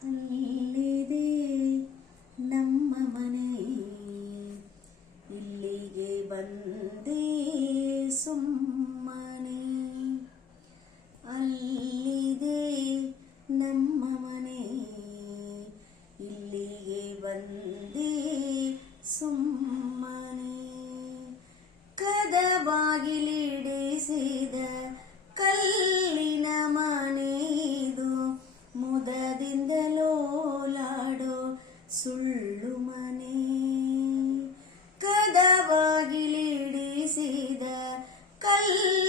ಅಲ್ಲಿದೆ ನಮ್ಮ ಮನೆ ಇಲ್ಲಿಗೆ ಬಂದೆ ಸುಮ್ಮನೆ ಅಲ್ಲಿದೆ ನಮ್ಮ ಮನೆ ಇಲ್ಲಿಗೆ ಬಂದೆ ಸುಮ್ಮನೆ ಸುಳ್ಳು ಮನೆ ಕದಬಾಗಿಲಿಡಿಸಿದ ಕಲ್ಲಿನ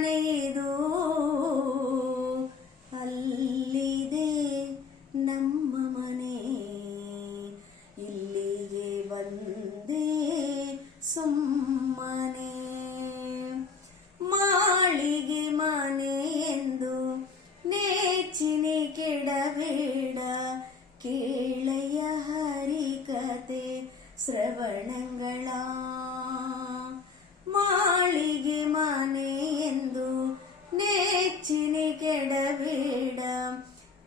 ಮನೆಯಿದು ಅಲ್ಲಿದೆ ನಮ್ಮ ಮನೆ. ಇಲ್ಲಿಗೆ ಬಂದೆ ಸುಮ್ಮನೆ. ಮಾಳಿಗೆ ಮನೆ ಎಂದು ನೇಚಿನಿ ಕೆಡಬೇಡ. ಕೇಳಯ್ಯ ಹರಿಕತೆ ಶ್ರವಣಗಳ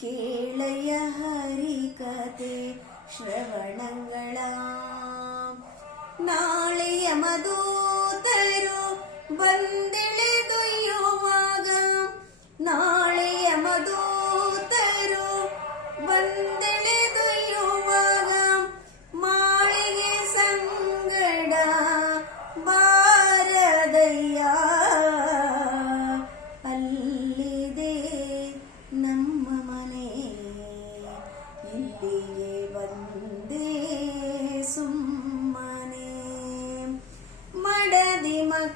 ಕೇಳಯ್ಯ ಹರಿಕತೆ ಶ್ರವಣಂಗಳ. ನಾಳೆಯ ಮಧೂತರು ಬಂದಿಳಿದೊಯ್ಯುವಾಗ ನಾಳೆಯ ಮಧೂತರು ಬಂದಿಳಿದೊಯ್ಯುವಾಗ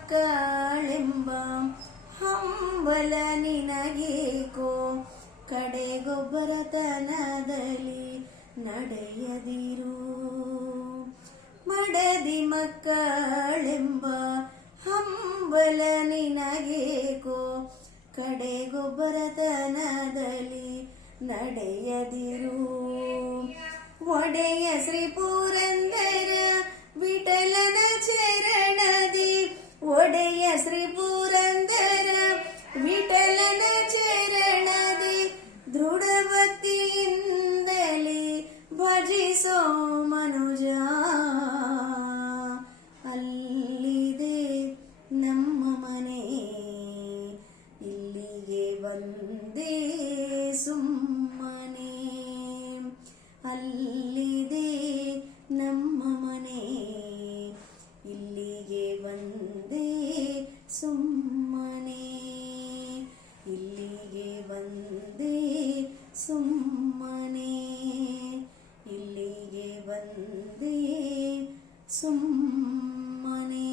ಮಕ್ಕಳೆಂಬ ಹಂಬಲ ನಿನಗೇಕೋ ಕಡೆಗೊಬ್ಬರತನದಲ್ಲಿ ನಡೆಯದಿರು. ಮಡದಿ ಮಕ್ಕಳೆಂಬ ಹಂಬಲ ನಿನಗೇಕೋ ಕಡೆಗೊಬ್ಬರತನದಲ್ಲಿ ನಡೆಯದಿರು. ಒಡೆಯ ಶ್ರೀ पर्वती ഹൃദയേ സുമ്മനേ